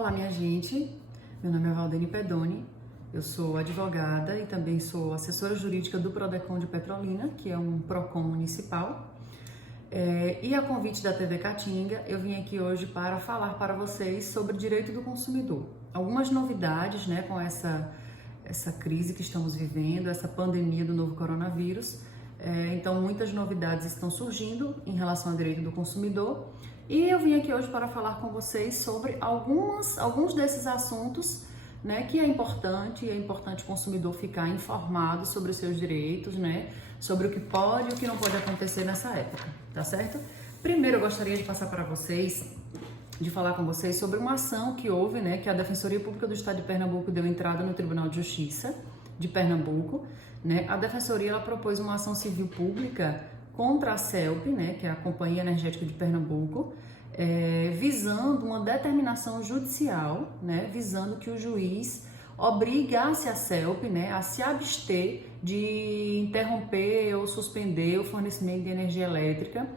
Olá, minha gente. Meu nome é Valdene Pedoni. Eu sou advogada e também sou assessora jurídica do Prodecon de Petrolina, que é um Procon municipal. E a convite da TV Caatinga, eu vim aqui hoje para falar para vocês sobre direito do consumidor. Algumas novidades, né, com essa crise que estamos vivendo, essa pandemia do novo coronavírus. Então, muitas novidades estão surgindo em relação ao direito do consumidor. E eu vim aqui hoje para falar com vocês sobre alguns desses assuntos, né, que é importante o consumidor ficar informado sobre os seus direitos, né, sobre o que pode e o que não pode acontecer nessa época, tá certo? Primeiro, eu gostaria de passar para vocês, de falar com vocês sobre uma ação que houve, né, que a Defensoria Pública do Estado de Pernambuco deu entrada no Tribunal de Justiça de Pernambuco, né? A Defensoria ela propôs uma ação civil pública contra a CELP, né, que é a Companhia Energética de Pernambuco, visando uma determinação judicial, né, visando que o juiz obrigasse a CELP, né, a se abster de interromper ou suspender o fornecimento de energia elétrica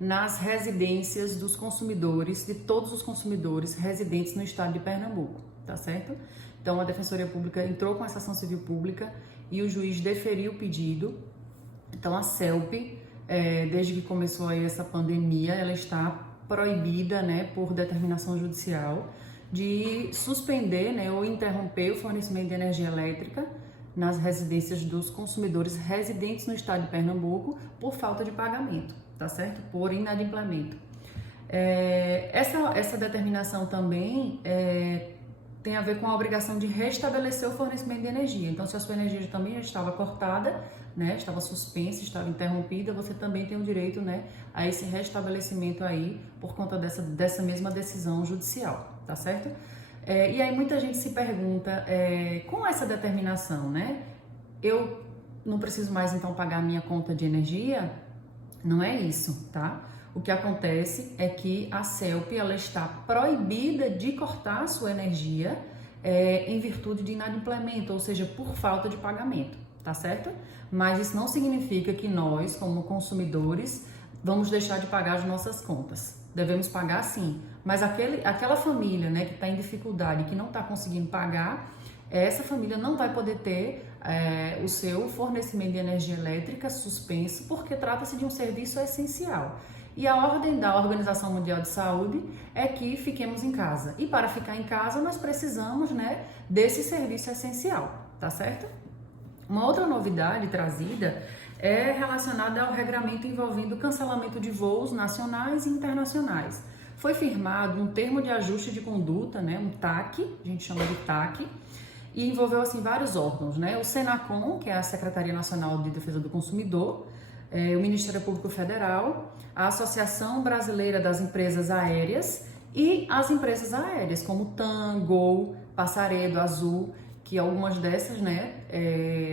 nas residências dos consumidores, de todos os consumidores residentes no estado de Pernambuco, tá certo? Então a Defensoria Pública entrou com essa ação civil pública e o juiz deferiu o pedido. Então a CELP, desde que começou aí essa pandemia, ela está proibida, né, por determinação judicial, de suspender, né, ou interromper o fornecimento de energia elétrica nas residências dos consumidores residentes no estado de Pernambuco por falta de pagamento, tá certo? Por inadimplemento. Essa determinação também tem a ver com a obrigação de restabelecer o fornecimento de energia. Então, se a sua energia também já estava cortada, né, estava suspensa, estava interrompida, você também tem o direito, né, a esse restabelecimento aí por conta dessa mesma decisão judicial, tá certo? E aí muita gente se pergunta, com essa determinação, né, eu não preciso mais então pagar a minha conta de energia? Não é isso, tá? O que acontece é que a CELP ela está proibida de cortar a sua energia em virtude de inadimplemento, ou seja, por falta de pagamento, tá certo? Mas isso não significa que nós, como consumidores, vamos deixar de pagar as nossas contas. Devemos pagar sim, mas aquela família, né, que está em dificuldade, que não está conseguindo pagar, essa família não vai poder ter o seu fornecimento de energia elétrica suspenso, porque trata-se de um serviço essencial. E a ordem da Organização Mundial de Saúde é que fiquemos em casa. E para ficar em casa, nós precisamos, né, desse serviço essencial, tá certo? Uma outra novidade trazida é relacionada ao regramento envolvendo o cancelamento de voos nacionais e internacionais. Foi firmado um termo de ajuste de conduta, né, um TAC, a gente chama de TAC, e envolveu assim vários órgãos, né? O Senacom, que é a Secretaria Nacional de Defesa do Consumidor, o Ministério Público Federal, a Associação Brasileira das Empresas Aéreas e as empresas aéreas, como TAM, Gol, Passaredo, Azul, que algumas dessas, né,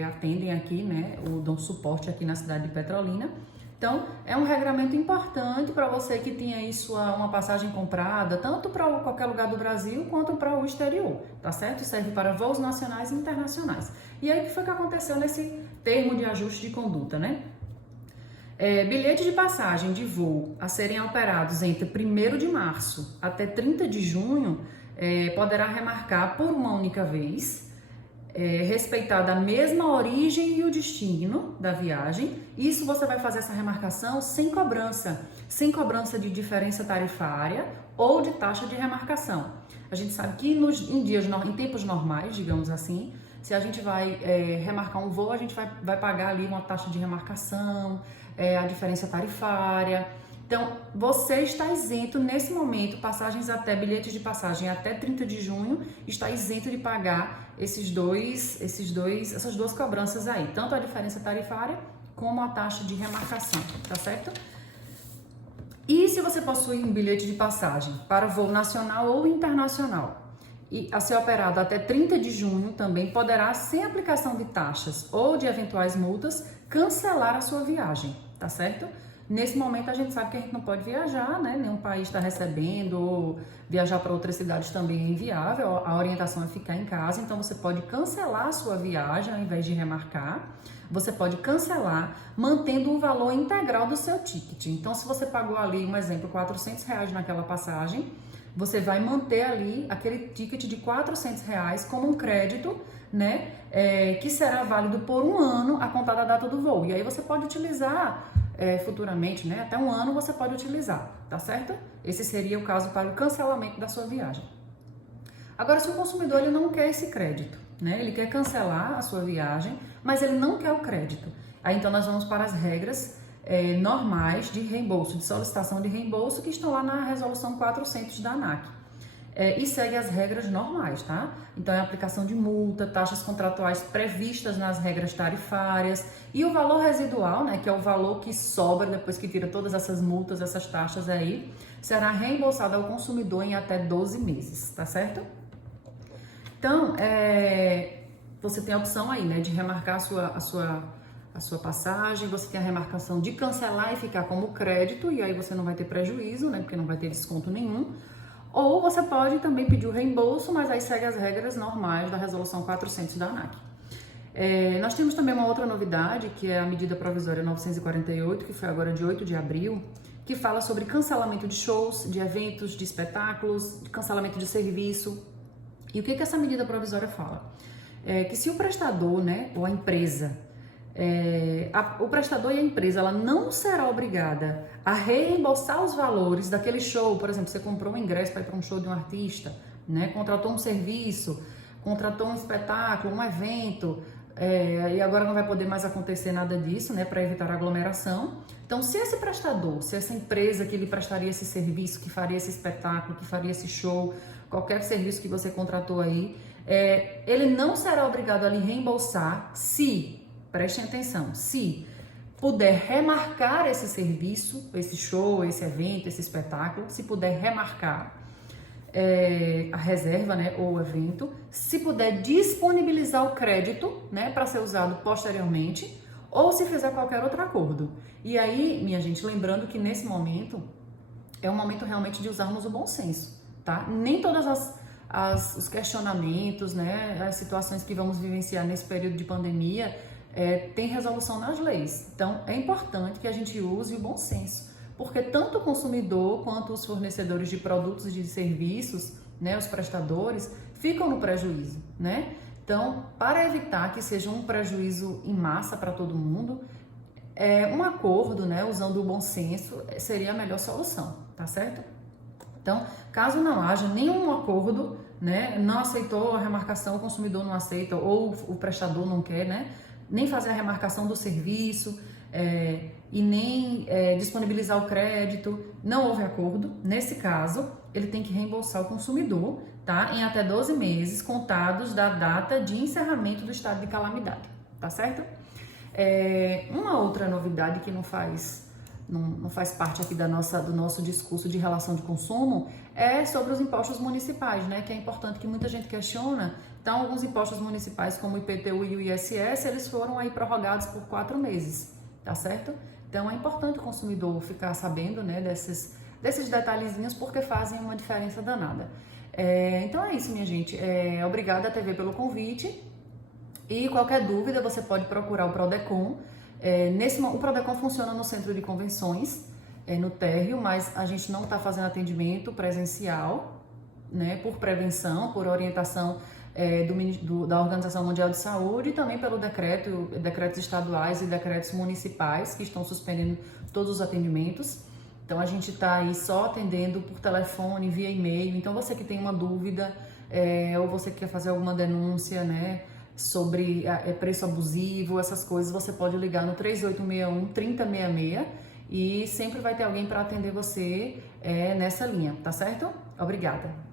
atendem aqui, né, ou dão suporte aqui na cidade de Petrolina. Então, é um regramento importante para você que tinha aí uma passagem comprada, tanto para qualquer lugar do Brasil quanto para o exterior, tá certo? Serve para voos nacionais e internacionais. E aí, o que foi que aconteceu nesse termo de ajuste de conduta, né? Bilhete de passagem de voo a serem operados entre 1º de março até 30 de junho poderá remarcar por uma única vez, respeitada a mesma origem e o destino da viagem. Isso você vai fazer essa remarcação sem cobrança de diferença tarifária ou de taxa de remarcação. A gente sabe que em tempos normais, digamos assim, se a gente vai remarcar um voo, a gente vai pagar ali uma taxa de remarcação, a diferença tarifária. Então, você está isento nesse momento, bilhetes de passagem até 30 de junho, está isento de pagar essas duas cobranças aí, tanto a diferença tarifária como a taxa de remarcação, tá certo? E se você possui um bilhete de passagem para voo nacional ou internacional e a ser operado até 30 de junho, também poderá, sem aplicação de taxas ou de eventuais multas, cancelar a sua viagem, tá certo? Nesse momento a gente sabe que a gente não pode viajar, né? Nenhum país está recebendo, ou viajar para outras cidades também é inviável, a orientação é ficar em casa, então você pode cancelar a sua viagem ao invés de remarcar. Você pode cancelar mantendo o valor integral do seu ticket. Então, se você pagou ali, um exemplo, R$ 400 naquela passagem, você vai manter ali aquele ticket de R$ 400 como um crédito, né, que será válido por 1 ano a contar da data do voo. E aí você pode utilizar futuramente, né, até 1 ano você pode utilizar, tá certo? Esse seria o caso para o cancelamento da sua viagem. Agora, se o consumidor ele não quer esse crédito, né, ele quer cancelar a sua viagem, mas ele não quer o crédito, aí então nós vamos para as regras normais de reembolso, de solicitação de reembolso, que estão lá na resolução 400 da ANAC. E segue as regras normais, tá? Então é a aplicação de multa, taxas contratuais previstas nas regras tarifárias e o valor residual, né, que é o valor que sobra depois que tira todas essas multas, essas taxas aí, será reembolsado ao consumidor em até 12 meses, tá certo? Então, você tem a opção aí, né, de remarcar a sua passagem, você tem a remarcação de cancelar e ficar como crédito, e aí você não vai ter prejuízo, né, porque não vai ter desconto nenhum. Ou você pode também pedir o reembolso, mas aí segue as regras normais da resolução 400 da ANAC. Nós temos também uma outra novidade, que é a medida provisória 948, que foi agora de 8 de abril, que fala sobre cancelamento de shows, de eventos, de espetáculos, de cancelamento de serviço. E o que essa medida provisória fala? Que se o prestador, né, ou a empresa, o prestador e a empresa, ela não será obrigada a reembolsar os valores daquele show. Por exemplo, você comprou um ingresso para ir para um show de um artista, né, contratou um serviço, contratou um espetáculo, um evento, e agora não vai poder mais acontecer nada disso, né, para evitar aglomeração. Então, se esse prestador, se essa empresa que lhe prestaria esse serviço, que faria esse espetáculo, que faria esse show, qualquer serviço que você contratou aí, ele não será obrigado a lhe reembolsar se, prestem atenção, se puder remarcar esse serviço, esse show, esse evento, esse espetáculo, se puder remarcar a reserva, né, ou o evento, se puder disponibilizar o crédito, né, para ser usado posteriormente, ou se fizer qualquer outro acordo. E aí, minha gente, lembrando que nesse momento é um momento realmente de usarmos o bom senso, tá? Nem todas os questionamentos, né, as situações que vamos vivenciar nesse período de pandemia tem resolução nas leis. Então, é importante que a gente use o bom senso, porque tanto o consumidor quanto os fornecedores de produtos e de serviços, né, os prestadores, ficam no prejuízo, né? Então, para evitar que seja um prejuízo em massa para todo mundo, um acordo, né, usando o bom senso, seria a melhor solução, tá certo? Então, caso não haja nenhum acordo, né, não aceitou a remarcação, o consumidor não aceita, ou o prestador não quer, né, nem fazer a remarcação do serviço e nem disponibilizar o crédito, não houve acordo. Nesse caso, ele tem que reembolsar o consumidor, tá, em até 12 meses contados da data de encerramento do estado de calamidade, tá certo? Uma outra novidade que não faz parte aqui do nosso discurso de relação de consumo é sobre os impostos municipais, né? Que é importante, que muita gente questiona. Então, alguns impostos municipais, como o IPTU e o ISS, eles foram aí prorrogados por 4 meses, tá certo? Então, é importante o consumidor ficar sabendo, né, desses detalhezinhos, porque fazem uma diferença danada. Então, é isso, minha gente. Obrigada, TV, pelo convite. E qualquer dúvida, você pode procurar o Prodecon. O Prodecon funciona no centro de convenções, no térreo, mas a gente não está fazendo atendimento presencial, né, por prevenção, por orientação da Organização Mundial de Saúde, e também pelo decretos estaduais e decretos municipais que estão suspendendo todos os atendimentos. Então a gente está aí só atendendo por telefone, via e-mail. Então você que tem uma dúvida ou você quer fazer alguma denúncia, né, sobre preço abusivo, essas coisas, você pode ligar no 3861-3066 e sempre vai ter alguém para atender você nessa linha, tá certo? Obrigada!